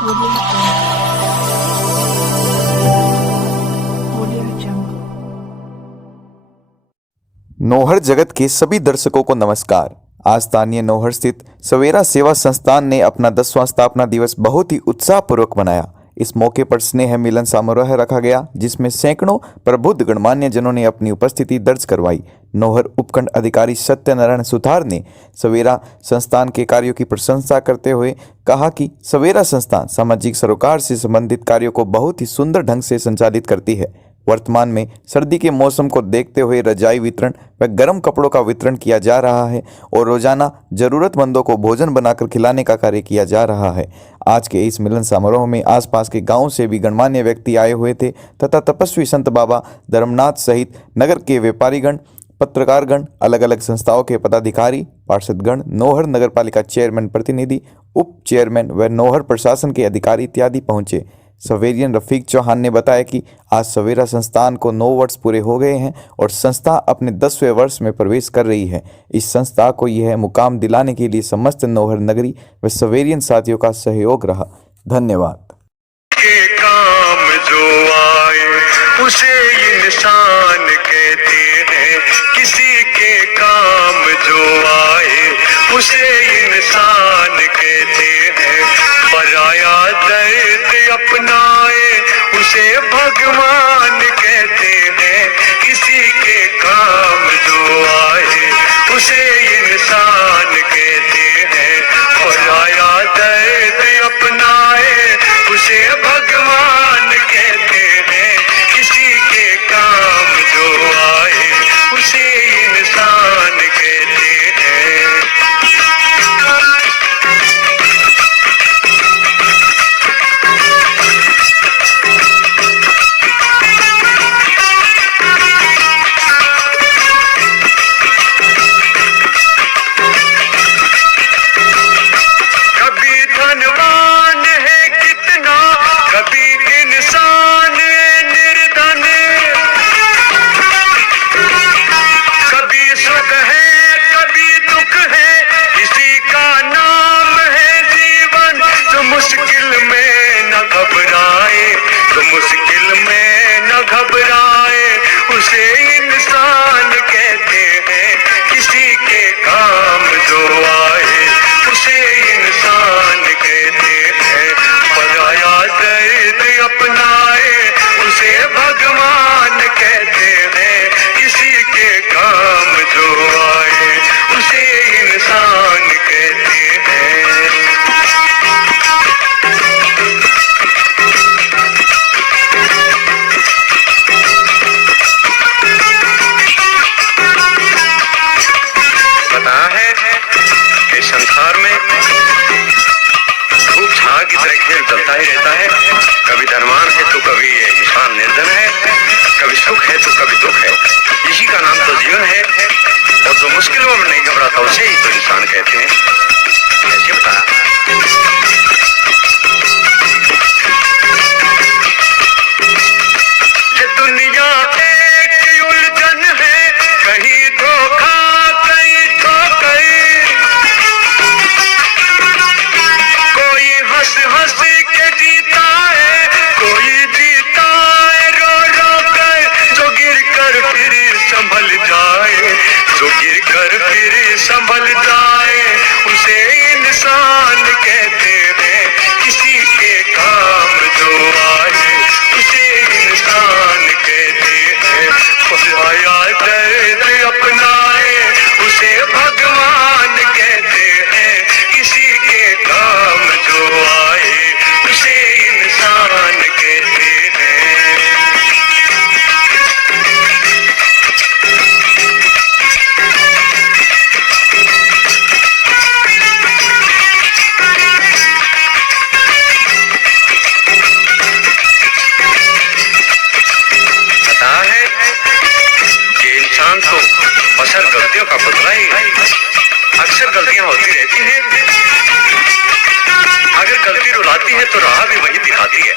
Audio Jungle. Nohar जगत के सभी दर्शकों को नमस्कार। आज स्थानीय नौहर स्थित सवेरा सेवा संस्थान ने अपना 10वां स्थापना दिवस बहुत ही उत्साहपूर्वक मनाया। इस मौके पर स्नेह मिलन समारोह रखा गया, जिसमें सैकड़ों प्रबुद्ध गणमान्य जनों ने अपनी उपस्थिति दर्ज करवाई। नौहर उपखंड अधिकारी सत्यनारायण सुथार ने सवेरा संस्थान के कार्यों की प्रशंसा करते हुए कहा कि सवेरा संस्थान सामाजिक सरोकार से संबंधित कार्यों को बहुत ही सुंदर ढंग से संचालित करती है। वर्तमान में सर्दी के मौसम को देखते हुए रजाई वितरण व गर्म कपड़ों का वितरण किया जा रहा है और रोजाना जरूरतमंदों को भोजन बनाकर खिलाने का कार्य किया जा रहा है। आज के इस मिलन समारोह में आसपास के गांवों से भी गणमान्य व्यक्ति आए हुए थे तथा तपस्वी संत बाबा धर्मनाथ सहित नगर के व्यापारीगण, पत्रकारगण, अलग अलग संस्थाओं के पदाधिकारी, पार्षदगण, नौहर नगरपालिका चेयरमैन प्रतिनिधि, उप चेयरमैन व नौहर प्रशासन के अधिकारी इत्यादि पहुंचे। सवेरियन रफीक चौहान ने बताया कि आज सवेरा संस्थान को 9 वर्ष पूरे हो गए हैं और संस्था अपने 10वें वर्ष में प्रवेश कर रही है। इस संस्था को यह मुकाम दिलाने के लिए समस्त नौहर नगरी व सवेरियन साथियों का सहयोग रहा। धन्यवाद। के काम जो आए उसे इंसान कहते हैं, किसी के काम जो आए उसे इंसान कहते हैं। पराया दर्द अपनाए उसे भगवान कहते हैं, किसी के काम जो आए उसे इंसान कहते हैं। पराया दर्द अपनाए उसे भगवान कहते हैं, किसी के काम जो आए उसे इंसान कहते हैं। कभी धनवान है कितना, कभी इंसान निर्धन, कभी सुख है कभी दुख है, किसी का नाम है जीवन। जो मुश्किल में न घबराए, जो मुश्किल में न घबराए उसे इंसान कहते हैं, किसी के काम जो आए उसे इंसान कहते हैं। पराया दर्द अपनाए उसे भगवान कहते हैं, किसी के काम जो आए उसे इंसान कहते हैं। पता है कि संसार में धूप छाया की तरह खेल चलता ही रहता है। कभी धनवान है तो कभी इंसान निर्धन है, कभी सुख है तो कभी दुख है। इसी का नाम तो जीवन है। और जो मुश्किलों में नहीं घबराता उसे ही तो इंसान कहते हैं। कैसे बता? ये दुनिया एक उलझन है, कहीं धोखा कहीं ठोकर। कोई हंस हंस के जीता है, कोई जीता है रो रो कर। जो गिर कर फिर संभल जाए, जो गिर कर फिर संभल जाए उसे इंसान कहते हैं, किसी के काम जो आए उसे इंसान कहते हैं। खुदाया दर्द अपनाए उसे भगवान कहते हैं, किसी के काम जो आए उसे इंसान कहते हैं। पता है कि इंसान तो बशर गलतियों का पुतला ही है। अक्सर गलतियां होती रहती हैं। अगर गलती रुलाती है तो राह भी वही दिखाती है।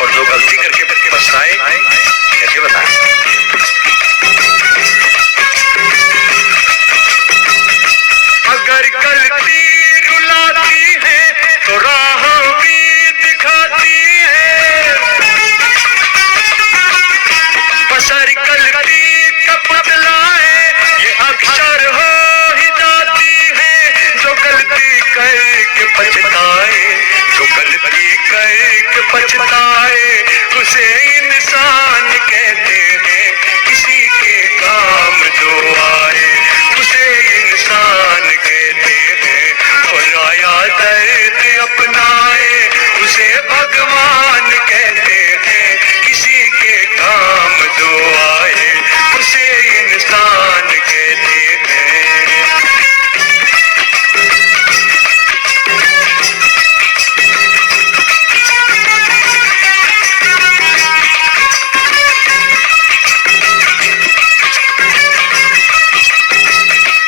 और जो गलती करके पछताए, कैसे बताएं? अगर गलती रुलाती है तो करके पछताए उसे इंसान कहते हैं, किसी के काम जो आए उसे इंसान कहते हैं, पराया दर्द अपनाए उसे भगवान कहते हैं, किसी के काम जो आए उसे इंसान कहते हैं।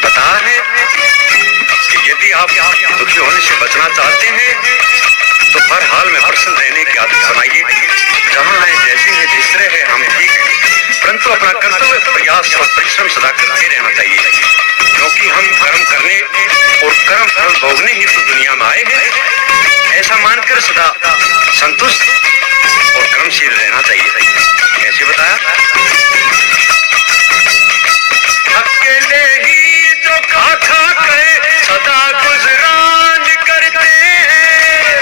पता है कि यदि आप दुखी होने से बचना चाहते हैं तो हर हाल में प्रसन्न रहने की आदत बनाइए। जहाँ है जैसे हैं जिस तरह है हम ठीक हैं, परंतु अपना कर्तव्य प्रयास और परिश्रम सदा करते रहना चाहिए, क्योंकि हम कर्म करने और कर्म फल भोगने ही तो दुनिया में आए हैं। ऐसा मानकर सदा संतुष्ट और कर्मशील रहना चाहिए। कैसे बताया? अकेले ही जो खा खा के सदा गुजरान करते हैं,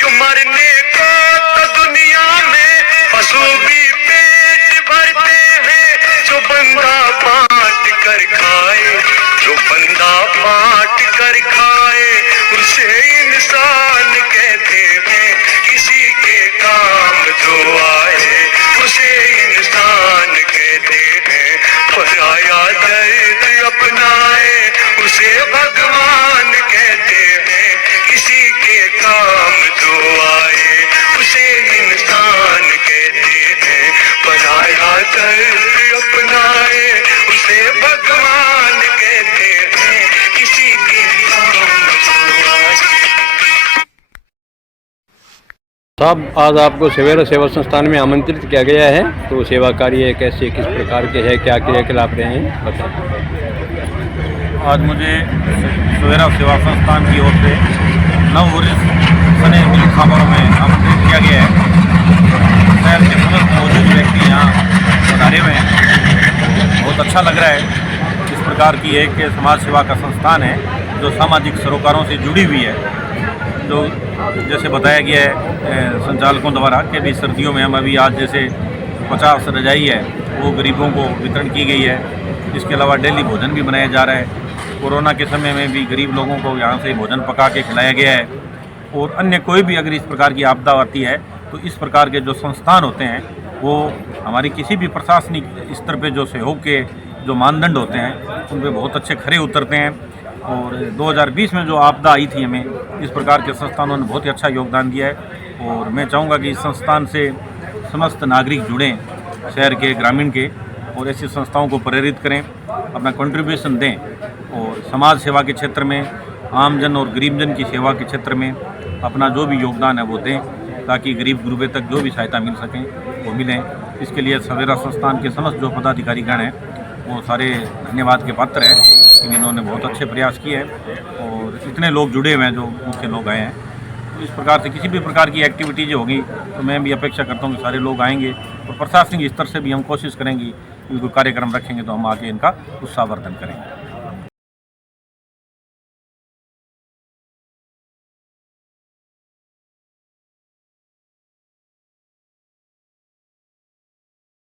यूं मरने को तो दुनिया में पशु भी पेट भरते हैं। जो बंदा बांट कर खाए, जो बंदा बांट कर खाए उसे इंसान कहते हैं, किसी के काम जो आए उसे इंसान कहते हैं, पराया दर्द अपनाए उसे भगवान कहते हैं, किसी के काम जो आए उसे इंसान कहते हैं, पराया दर्द अपनाए उसे भगवान कहते हैं, किसी के काम जो आए। साहब, आज आपको सवेरा सेवा संस्थान में आमंत्रित किया गया है, तो सेवा कार्य कैसे किस प्रकार के है, क्या क्रियाकलाप रहे हैं बताएं। आज मुझे सवेरा सेवा संस्थान की ओर से नववर्ष सने मिलन समारोह में आमंत्रित किया गया है। शहर के समस्त मौजूद व्यक्ति यहाँ पधारे हुए हैं। बहुत अच्छा लग रहा है। इस प्रकार की एक समाज सेवा का संस्थान है जो सामाजिक सरोकारों से जुड़ी हुई है। जो जैसे बताया गया है संचालकों द्वारा कि भी सर्दियों में हम अभी आज जैसे 50 रजाई है वो गरीबों को वितरण की गई है। इसके अलावा डेली भोजन भी बनाया जा रहा है। कोरोना के समय में भी गरीब लोगों को यहाँ से भोजन पका के खिलाया गया है। और अन्य कोई भी अगर इस प्रकार की आपदा आती है तो इस प्रकार के जो संस्थान होते हैं वो हमारी किसी भी प्रशासनिक स्तर पे जो सहयोग के जो मानदंड होते हैं उन पे बहुत अच्छे खरे उतरते हैं। और 2020 में जो आपदा आई थी हमें, इस प्रकार के संस्थानों ने बहुत ही अच्छा योगदान दिया है। और मैं चाहूँगा कि इस संस्थान से समस्त नागरिक जुड़ें, शहर के, ग्रामीण के, और ऐसी संस्थाओं को प्रेरित करें, अपना कंट्रीब्यूशन दें और समाज सेवा के क्षेत्र में, आमजन और गरीबजन की सेवा के क्षेत्र में अपना जो भी योगदान है वो दें, ताकि गरीब गुरबे तक जो भी सहायता मिल सकें वो मिलें। इसके लिए सवेरा संस्थान के समस्त जो पदाधिकारीगण हैं वो सारे धन्यवाद के पात्र हैं कि इन्होंने बहुत अच्छे प्रयास किए हैं और इतने लोग जुड़े हुए हैं जो मुख्य लोग आए हैं। तो इस प्रकार से किसी भी प्रकार की एक्टिविटी जो होगी तो मैं भी अपेक्षा करता हूँ कि सारे लोग आएंगे और प्रशासनिक स्तर से भी हम कोशिश करेंगे कि कोई कार्यक्रम रखेंगे तो हम आगे इनका उत्साहवर्धन करेंगे।